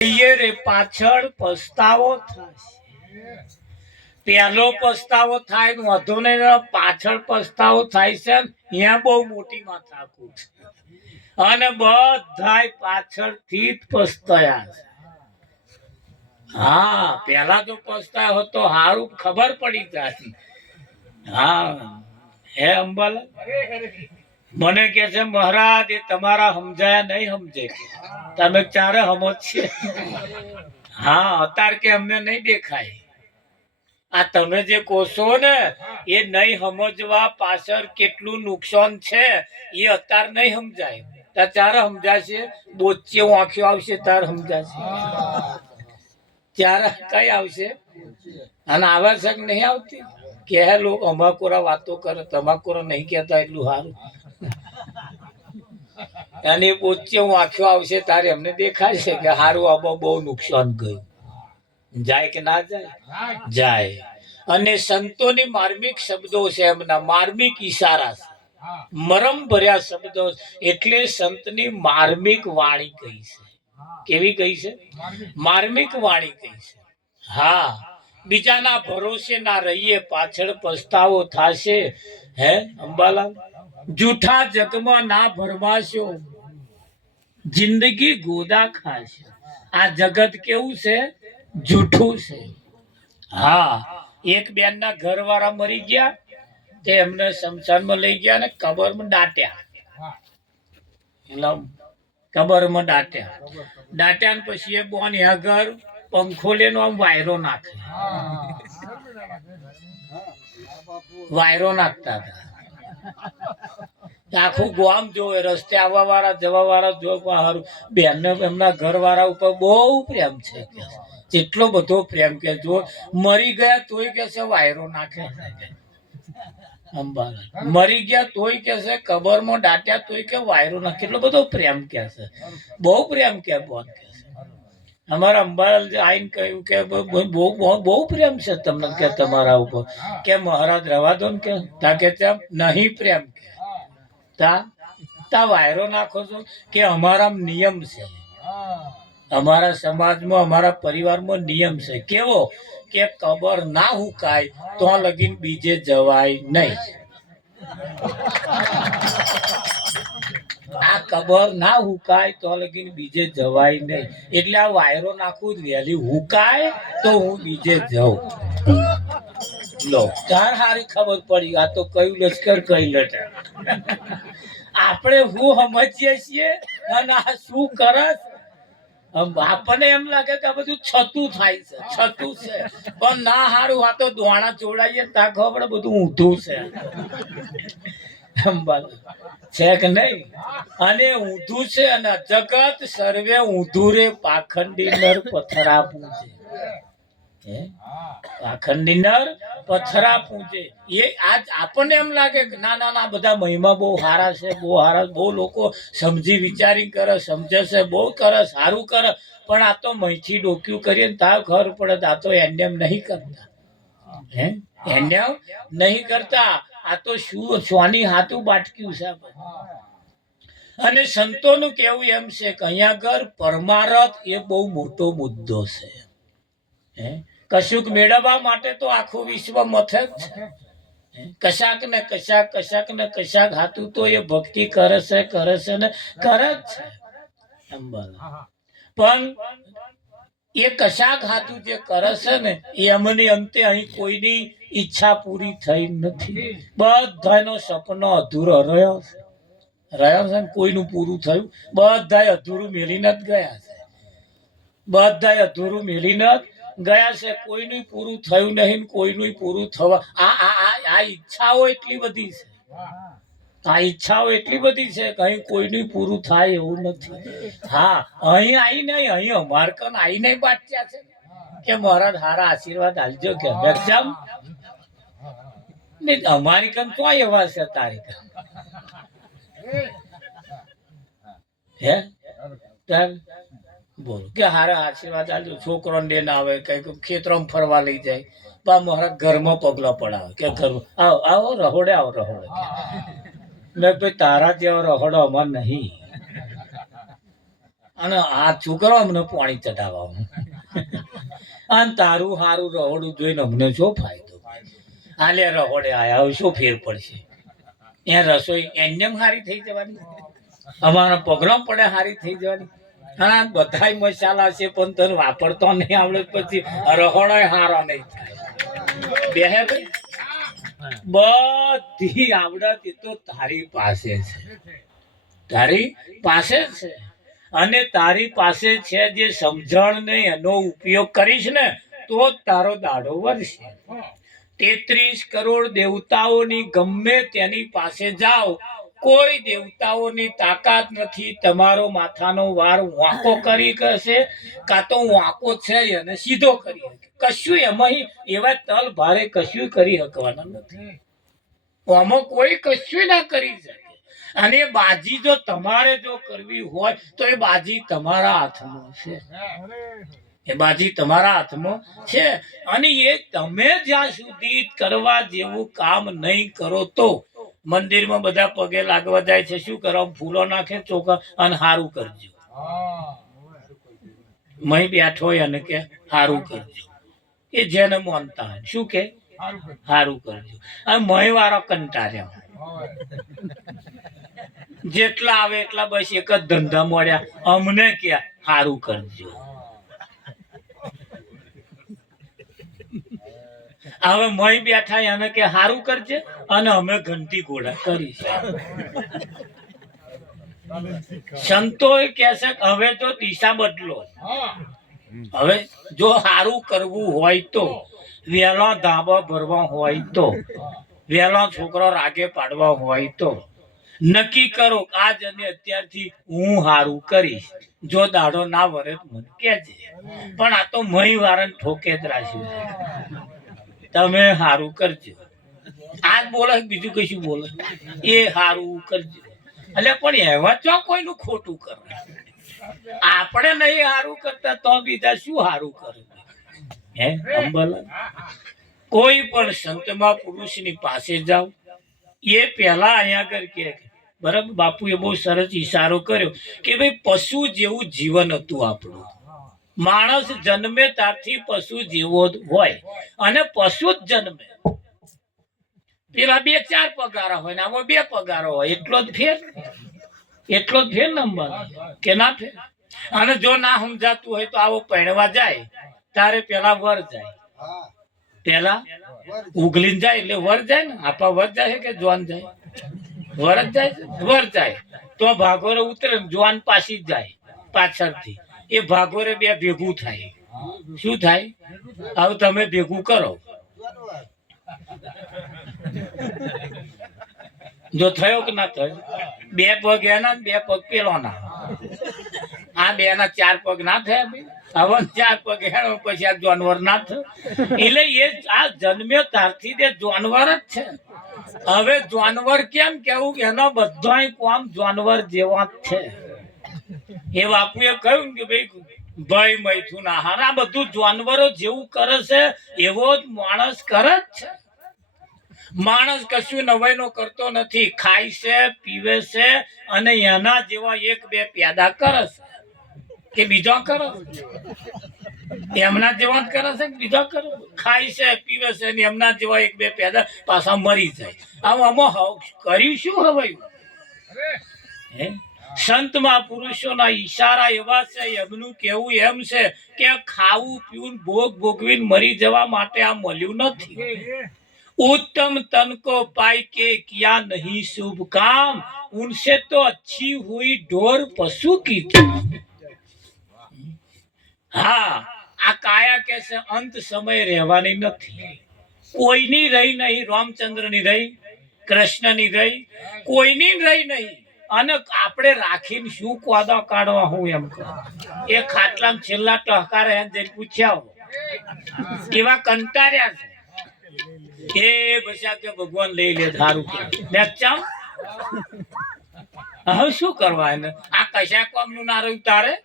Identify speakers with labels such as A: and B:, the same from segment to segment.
A: પાછળ પસ્તાવો થાય પહેલો પસ્તાવો થાય વધુ ને પાછળ પસ્તાવો થાય છે અહીંયા બહુ મોટી માથાકૂટ છે. અને બધાય પાછળથી જ પસ્તાયા છે. હા પેલા તો પસ્તાયો હતો સારું ખબર પડી જાય. હા, હે અંબાલા મને કે છે, મહારાજ, એ તમારા સમજાયા નહીં સમજે. તમે ચારે સમજશે હા, અતાર કે અમને નહીં દેખાય. આ તમે જે કોશો ને, એ નહીં સમજવા પાછળ કેટલું નુકસાન છે, એ અતાર નહીં સમજાય. ત્યાં ચારે સમજાશે બોચે આંખ્યો આવશે ત્યારે સમજાશે. ત્યારે કઈ આવશે? અને આવશ્યક છે નહીં આવતી? કે લોકો અમાકોરા વાતો કરે તમાકોરા નહીં કહેતા, એટલું સારું. અને પોચે હું આંખ્યો આવશે તારે અમને દેખાશે કે સારું આમાં બહુ નુકસાન ગયું. જાય કે ના જાય? જાય. અને સંતોની માર્મિક શબ્દો છે એમના. માર્મિક ઈશારા છે. મરમ ભર્યા શબ્દો એટલે સંતની માર્મિક વાણી કહી છે. કેવી કહી છે? માર્મિક વાણી કહી છે. હા. બીજાના ભરોસે ના રહીએ, પાછળ પસ્તાવો થાશે. હે અંબાલાલ? જૂઠા જગમાં ના ભરમાશો. જિંદગી ગોદા ખાશે. આ જગત કેવું છે? જૂઠું છે. હા, એક બેન ના ઘરવાળા મરી ગયા, તે એમને શમશાનમાં લઈ ગયા ને કબરમાં દાટ્યા. એટલે કબરમાં દાટ્યા. દાટ્યા ને પછી એ બોન આગળ પંખો લઈને આમ વાયરો નાખે. વાયરો નાખતા હતા. આખું ગામ જોવે, રસ્તે આવવા વાળા જવા વાળા જોવા સારું બેન એમના ઘર વાળા ઉપર બહુ પ્રેમ છે કે જેટલો બધો પ્રેમ કે જો મરી ગયા તોય કે છે વાયરો નાખે. અંબાલા મરી ગયા તોય કે છે કબરમાં દાટ્યા તોય કે વાયરો નાખે. એટલો બધો પ્રેમ કે છે. બહુ પ્રેમ કે બોન કે છે. અમારા અંબાલાલ આઈને કહ્યું કે બહુ બહુ બહુ પ્રેમ છે તમને કે તમારા ઉપર. કે મહારાજ રવા દો ને કે, તા કે નહીં પ્રેમ કે. તા તા વાયરો નાખો છો કે અમારા નિયમ છે. અમારા સમાજમાં, અમારા પરિવારમાં નિયમ છે. કેવો? કે કબર ના હુકાય, તો લગીન બીજે જવાય નહીં. આ કબર ના હુકાય, તો લગીન બીજે જવાય નહીં. એટલે આ વાયરો નાખું વહેલી. હુકાય તો હું બીજે જાઉં. તાર હારી ખબર પડી, આ તો કયું લશ્કર, કઈ લટે આપણે હું સમજીએ છીએ અને આ શું કરસ આપણને એમ લાગે કે બધું છતું થાય છે, છતું છે. પણ ના હારું, આ તો દોણા જોડાઈએ તા ખબર બધું ઊંધું છે. છે કે નહીં? અને ઊંધું છે અને જગત સર્વે ઊંધું રે, પાખંડી નર પથરા પૂજે હે? પાખંડી નર પથરા પૂજે. એ આજ આપણને એમ લાગે કે ના ના ના બધા મહિમા બહુ સારા છે બહુ સારા બહુ લોકો સમજી વિચારી કરે સમજે છે બહુ કરે સારું કરે. પણ આ તો મહીથી ડોક્યું કરીએ ને તાવ ખબર પડે આ તો એને નહીં કરતા. હે? એને નહીં કરતા. આ તો શું સ્વાની હાથું બાટક્યું છે અને સંતોનું કેવું એમ છે કે અહીંયા આગળ પરમારથ એ બહુ મોટો મુદ્દો છે. હે? કશુંક મેળવવા માટે તો આખું વિશ્વ મથે જ છે. કશાક ને કશાક કશાક ને કશાક હાથું તો એ ભક્તિ કરે છે કરે છે ને કરે જ છે. એમ પણ એ કશાક હાથું જે કરે છે ને એ એમની અંતે અહીં કોઈની ઈચ્છા પૂરી થઈ નથી. બધાનો સપનો અધૂરો રહ્યો છે. રહ્યો છે ને કોઈનું પૂરું થયું? બધા અધૂરું મેલીને જ ગયા છે. બધા અધૂરું મેલીને જ ગયા છે કોઈનું પૂરું થયું નહીં કોઈનું પૂરું થવા. આ આ આ ઈચ્છાઓ એટલી બધી છે. આ ઈચ્છાઓ એટલી બધી છે કે અહીં કોઈનું પૂરું થાય એવું નથી. હા, અહીં આવીને અહીં અમારકન આવી નહીં બાચ્યા છે. કે મહારાજ હારા આશીર્વાદ આલજો કે એક્ઝામ ને અમારી કન તો એવા છે તારી કન. હે? તાર બોલો. કે હારા આશીર્વાદ આલજો છોકરો ને ના આવે, કંઈક ખેતરમાં ફરવા લઈ જાય. બા, મારા ઘરમાં પગલા પડાવે. કે ઘર આવો આવો, રહોડે આવો, રહોડે. મેં ભાઈ તારા જેવો રહોડો અમાર નહીં. અને આ છોકરો અમને પાણી ચઢાવવા અને તારું સારું રહોડું જોઈને અમને શું ફાયદો? આલે રહોડે આયા, હવે શું ફેર પડશે? એ રસોઈ એમને સારી થઈ જવાની? અમારા પગલો પડે સારી થઈ જવાની? હા, બધાય મસાલા છે, પણ તને વાપરતો નહીં આવડે પછી રહોડો હારો નહીં બે બધી આવડત એ તો તારી પાસે છે. તારી પાસે છે? અને તારી પાસે છે જે સમજણ ને એનો ઉપયોગ કરીશ ને, તો તારો દાડો વધશે તેત્રીસ કરોડ દેવતાઓની ગમે તેની પાસે જાઓ કોઈ દેવતાઓની તાકાત નથી. તમારો માથાનો વાર વાંકો કરી કશે કાં તો વાંકો છે અને સીધો કરી કશું એમાં એવા તલ ભારે કશું કરી શકવાના નથી. આમાં કોઈ કશું ના કરી શકે. અને બાજી જો તમારે જો કરવી હોય, તો એ બાજી તમારા હાથમાં છે. એ બાજી તમારા હાથમાં છે. અને એ તમે જ્યાં સુધી કરવા જેવું કામ નહીં કરો તો મંદિરમાં બધા પગે લાગવા જાય છે. શું કરો? ફૂલો નાખે ચોખા અને સારું કરજો. મહી બેઠો હોય અને કે હારું કરજો. એ જેને માનતા હોય. શું કે? હારું કરજો. અને મહી વાળો કંટાળ્યો જેટલા આવે એટલા બસ એક જ ધંધા મળ્યા. અમને કે સારું કરજો. હવે મય બેઠા એને કે સારું કરજે અને અમે ઘંટી ઘોડા કરીશ. સંતો કે હવે તો દિશા બદલો. હવે જો સારું કરવું હોય તો વહેલો ધાબો ભરવા હોય તો વહેલો છોકરો રાગે પાડવા હોય તો, નક્કી કરો આજ અને અત્યારથી હું હારું કરીશ. જો દાડો ના વરે મને કહેજે. પણ આ તો મહી વારણ ઠોકે જ રાખ્યું. તમે સારું કરજો. આજ બોલે બીજું કશું બોલે એ હારું કરજો. એટલે પણ એવા ચો કોઈનું ખોટું કરે? આપણે નહીં સારું કરતા, તો બીજા શું સારું કરે? હે, અંબલ? કોઈ પણ સંતમાં પુરુષની પાસે જાઓ. એ પહેલા અહીંયા આગળ કે, બરાબર, બાપુએ બહુ સરસ ઈશારો કર્યો કે ભાઈ, પશુ જેવું જીવન હતું આપણું. માણસ જન્મે ત્યારથી પશુ જીવો હોય. અને પશુ જ જન્મે. પેલા બે ચાર પગારા હોય ને આમાં બે પગારો હોય. એટલો જ ફેર. એટલો જ ફેર નંબર. કે ના ફેર? અને જો ના સમજાતું હોય તો આવો પહેણવા જાય તારે પેલા વર જાય. પેલા ઉગલી જાય એટલે વર જાય ને? આપા વર જાય કે જોન જાય? વર જ જાય વર જાય. તો ભાગોરે ઉતરે જોન પાછી જાય પાછળથી. એ ભાગોરે બે ભેગું થાય. શું થાય? હવે તમે ભેગું કરો. જો થયો કે ના થયો? બે પગ એના બે પગ પેલો ના આ બે ના ચાર પગ ના થયા હવે ચાર પગ એનો પછી આ જાનવર ના થયો. એટલે એ આ જન્મ્યો ત્યારથી તે જાનવર જ છે. હવે જાનવર કેમ કેવું એનો બધા કોમ જાનવર જેવા જ છે. એ બાપુએ કહ્યું કે ભાઈ ભય મૈથુન આહાર. આ બધું જાનવરો જેવું કરે છે એવો જ માણસ કરે જ છે. માણસ કશું નવાઈનો કરતો નથી. ખાય છે પીવે છે અને એના જેવા એક બે પેદા કરે છે. કે બીજો કરે એમના જેવા જ કરે છે બીજા કરો ખાય છે પીવે છે ને એમના જેવા એક બે પેદા પાછા મરી જાય. આમ આમાં હવ- કર્યું શું હવે? હે? સંતમાં પુરુષોના ઈશારા એવા છે, એમનું કેવું એમ છે કે ખાવું, પીવું, ભોગ ભોગવીને મરી જવા માટે આ મળ્યું નથી. ઉત્તમ તનકો પાય કે ક્યાં નહીં શુભ કામ? ઉનસે તો અચ્છી હુઈ ઢોર પશુ કી? હા, આ કાયા કે છે, અંત સમય રહેવાની નથી. કોઈની રહી નહીં, રામચંદ્રની રહી, કૃષ્ણની રહી, કોઈની રહી નહીં. અને આપણે રાખીને શું કોદો કાઢવા હું એમ કહું. એ ખાટલા છેલ્લા ટહકાર એમ પૂછ્યા કેવા કંટાર્યા છે? એ બસા કે ભગવાન લઈ લે ધારું કે. ને ચમ. હવે શું કરવા એને? આ કશા કોમનું ના રહ્યું તારે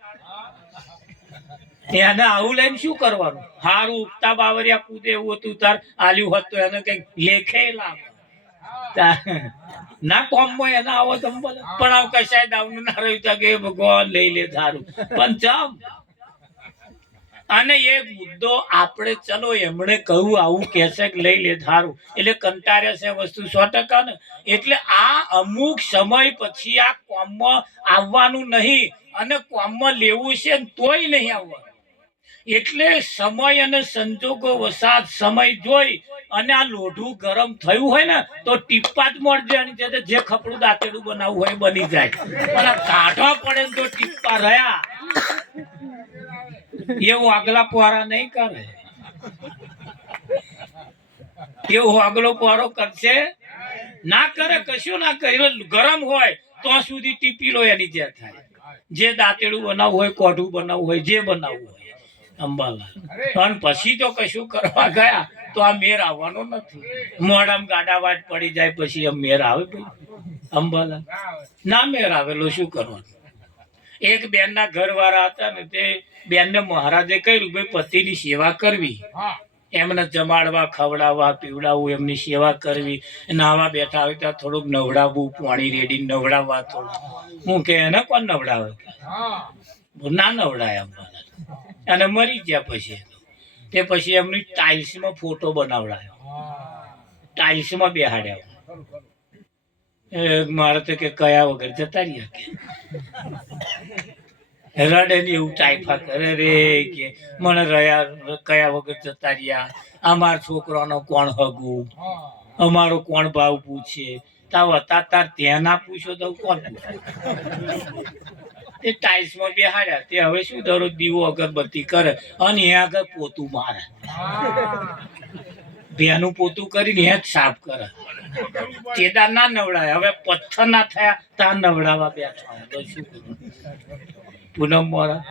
A: એને આવું લઈને શું કરવાનું? હારું ઉગતા બાવરિયા કૂદે એવું હતું તાર. આલ્યું હતું એને કંઈક લેખે તા- ના કોમમાં એના આવો તમે પણ આવ કશાય દાવનું ના રહ્યું તો કે ભગવાન લઈ લે સારું પણ જમ. અને એ મુદ્દો આપણે, ચલો, એમણે કહ્યું આવું કહેશે લઈ લે ધારું. એટલે કંટારે છે વસ્તુ સો ટકા ને. એટલે આ અમુક સમય પછી આ કોમમાં આવવાનું નહીં અને કોમમાં લેવું છે તોય નહીં આવવાનું. એટલે સમય અને સંજોગો વસાત સમય જોઈ અને આ લોઢું ગરમ થયું હોય ને, તો ટીપા જ મળજે જે ખપડું દાંતેડું બનાવવું હોય બની જાય. પણ કાઢવા પડે તો ટીપ્પા રહ્યા. એવું આગલા પોરા નહીં કરે. એવું આગલો પોરો કરશે? ના કરે, કશું ના કરે. ગરમ હોય, તો સુધી ટીપી લો એની જે થાય. જે દાંતેડું બનાવવું હોય, કોઢું બનાવવું હોય, જે બનાવવું હોય. અંબાલાલ. પણ પછી તો કશું કરવા ગયા. તો આ મેર આવવાનો નથી. મોડામાં ગાડા વાટ પડી જાય પછી આ મેર આવે ભાઈ. અંબાલા. ના મેર આવેલો શું કરવાનું? એક બેનના ઘરવાળા હતા ને તે બેનને મહારાજે કહ્યું ભાઈ પતિની સેવા કરવી. એમને જમાડવા ખવડાવવા પીવડાવવું એમની સેવા કરવી. નાવા બેઠા હોય ત્યાં થોડુંક નવડાવવું પાણી રેડી નવડાવવા થોડું હું કે એને કોણ નવડાવે? ના નવડાય અંબાલા. અને મરી ગયા પછી. તે પછી એમની ટાઇલ્સમાં ફોટો બનાવડાયો. ટાઇલ્સમાં બેહાડ્યા. મારે તો કે કયા વગર જતા રહ્યા કે? રડે ને એવું ટાઈફા કરે રે કે મને રહ્યા, કયા વગર જતા રહ્યા? અમાર છોકરાનો કોણ હગું? અમારો કોણ ભાવ પૂછે તાવ હતા તાર ત્યાં ના પૂછો તો કોણ? પૂછે તે ટાઇલ્સમાં બેહાડ્યા. તે હવે શું દરરોજ દીવો અગરબત્તી કરે અને એ આગળ પોતું મારે. બેનું પોતું કરીને એ જ સાફ કરે. કેદાર ના નવડાય. હવે પથ્થર ના થયા ત્યાં નવડાવા બેઠા તો શું કરું? પૂનમ મોરા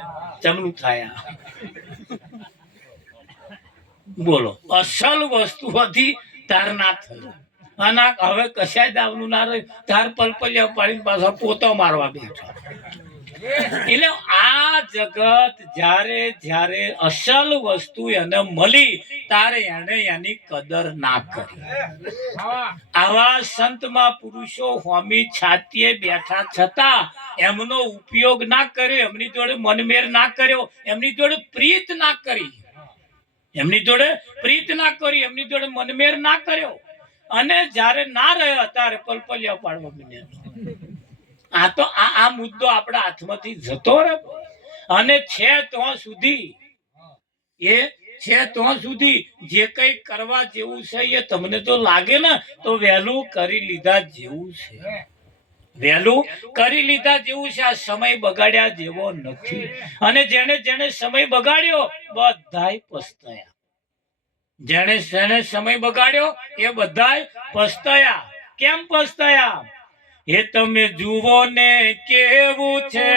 A: ચમનું થયા બોલો. અસલ વસ્તુ હતી તાર ના થયું. અને હવે કશાય દાવનું ના રહ્યું. તાર પલપલિયા પાડીને પાછા પોતો મારવા બેઠા. એટલે આ જગત જ્યારે જ્યારે અસલ વસ્તુ એને મળી ત્યારે એને એની કદર ના કરી. આવા સંતમાં પુરુષો હોમી છાતીએ બેઠા છતાં એમનો ઉપયોગ ના કર્યો એમની જોડે મનમેર ના કર્યો, એમની જોડે પ્રીત ના કરી. એમની જોડે પ્રીત ના કરી, એમની જોડે મનમેર ના કર્યો. અને જ્યારે ના રહ્યો, ત્યારે પલપલિયા પાડવા માંડ્યા. આ તો આ મુદ્દો આપણા હાથમાંથી જતો રહે અને છે તો સુધી, એ છે તો સુધી જે કઈ કરવા જેવું છે એ તમને તો લાગે ને, તો વહેલું કરી લીધા જેવું છે. વહેલું કરી લીધા જેવું છે, આ સમય બગાડ્યા જેવો નથી. અને જેને જેને સમય બગાડ્યો, બધાય પસ્તાયા. જેને જેને સમય બગાડ્યો, એ બધાય પસ્તાયા. કેમ પસ્તાયા? એ તમે જુઓ ને કેવું છે